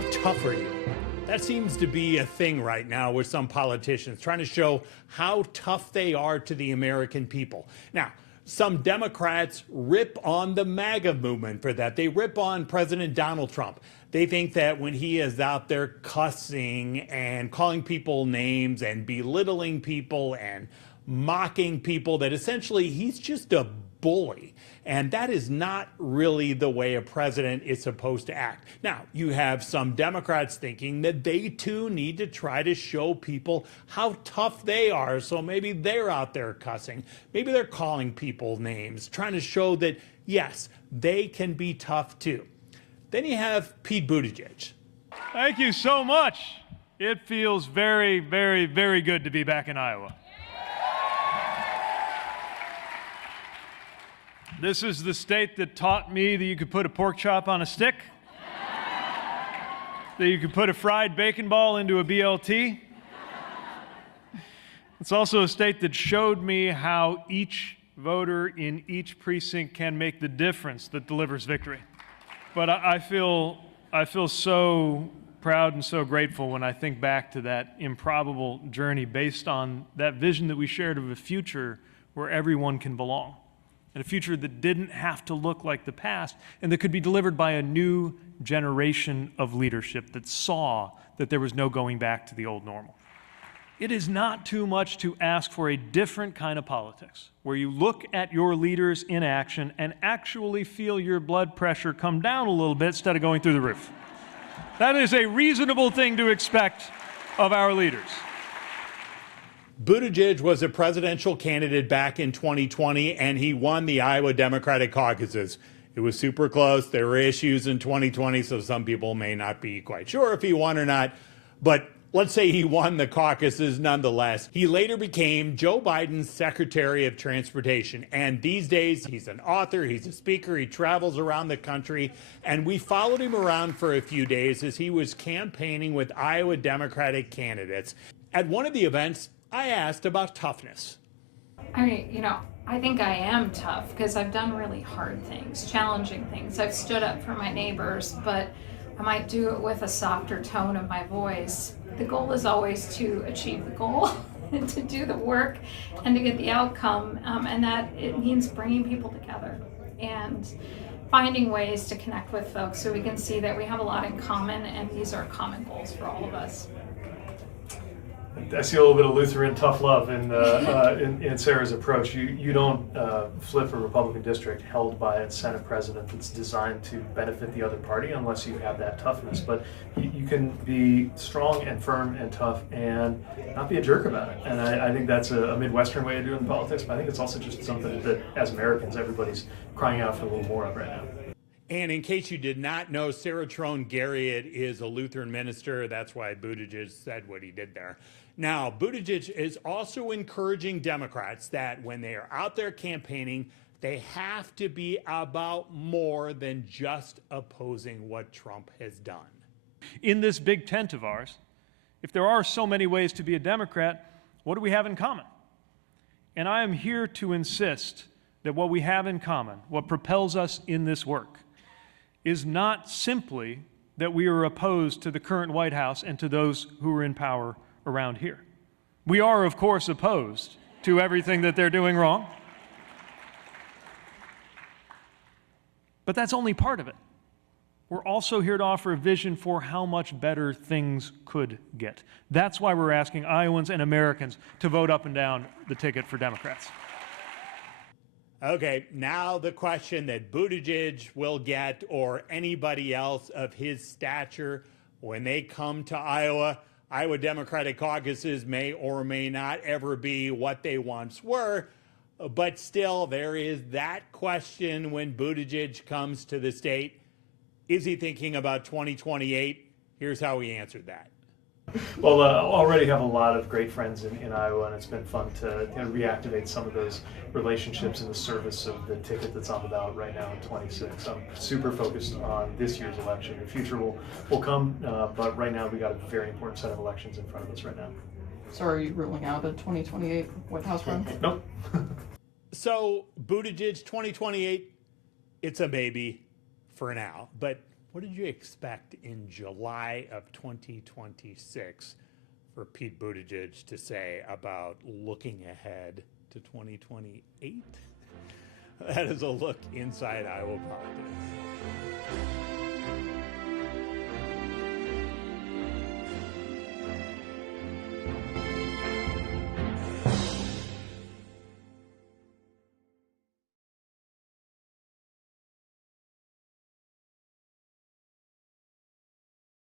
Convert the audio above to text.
How tough are you? That seems to be a thing right now with some politicians, trying to show how tough they are to the American people. Now, some Democrats rip on the MAGA movement for that. They rip on President Donald Trump. They think that when he is out there cussing and calling people names and belittling people and mocking people, that essentially he's just a bully. And that is not really the way a president is supposed to act. Now, you have some Democrats thinking that they too need to try to show people how tough they are. So maybe they're out there cussing. Maybe they're calling people names, trying to show that, yes, they can be tough too. Then you have Pete Buttigieg. Thank you so much. It feels very, very, very good to be back in Iowa. This is the state that taught me that you could put a pork chop on a stick, that you could put a fried bacon ball into a BLT. It's also a state that showed me how each voter in each precinct can make the difference that delivers victory. But I feel so proud and so grateful when I think back to that improbable journey based on that vision that we shared of a future where everyone can belong. And a future that didn't have to look like the past, and that could be delivered by a new generation of leadership that saw that there was no going back to the old normal. It is not too much to ask for a different kind of politics, where you look at your leaders in action and actually feel your blood pressure come down a little bit instead of going through the roof. That is a reasonable thing to expect of our leaders. Buttigieg was a presidential candidate back in 2020, and he won the Iowa Democratic caucuses. It was super close. There were issues in 2020, so some people may not be quite sure if he won or not. But let's say he won the caucuses nonetheless. He later became Joe Biden's Secretary of Transportation. And these days, he's an author, he's a speaker, he travels around the country. And we followed him around for a few days as he was campaigning with Iowa Democratic candidates. At one of the events, I asked about toughness. I mean, I think I am tough because I've done really hard things, challenging things. I've stood up for my neighbors, but I might do it with a softer tone of my voice. The goal is always to achieve the goal and to do the work and to get the outcome, and that it means bringing people together and finding ways to connect with folks so we can see that we have a lot in common and these are common goals for all of us. I see a little bit of Lutheran tough love in Sarah's approach. You don't flip a Republican district held by a Senate president that's designed to benefit the other party unless you have that toughness. But you can be strong and firm and tough and not be a jerk about it. And I think that's a Midwestern way of doing politics, but I think it's also just something that, as Americans, everybody's crying out for a little more of right now. And in case you did not know, Sarah Trone Garriott is a Lutheran minister. That's why Buttigieg said what he did there. Now, Buttigieg is also encouraging Democrats that when they are out there campaigning, they have to be about more than just opposing what Trump has done. In this big tent of ours, if there are so many ways to be a Democrat, what do we have in common? And I am here to insist that what we have in common, what propels us in this work, is not simply that we are opposed to the current White House and to those who are in power around here. We are, of course, opposed to everything that they're doing wrong. But that's only part of it. We're also here to offer a vision for how much better things could get. That's why we're asking Iowans and Americans to vote up and down the ticket for Democrats. Okay, now the question that Buttigieg will get, or anybody else of his stature, when they come to Iowa. Iowa Democratic caucuses may or may not ever be what they once were, but still there is that question when Buttigieg comes to the state. Is he thinking about 2028? Here's how he answered that. Well, already have a lot of great friends in Iowa, and it's been fun to reactivate some of those relationships in the service of the ticket that's on the ballot right now in 26. I'm super focused on this year's election. The future will come, but right now we got a very important set of elections in front of us right now. So are you ruling out a 2028 White House run? Nope. So Buttigieg 2028, it's a maybe for now, but What did you expect in July of 2026 for Pete Buttigieg to say about looking ahead to 2028? That is a look inside Iowa politics.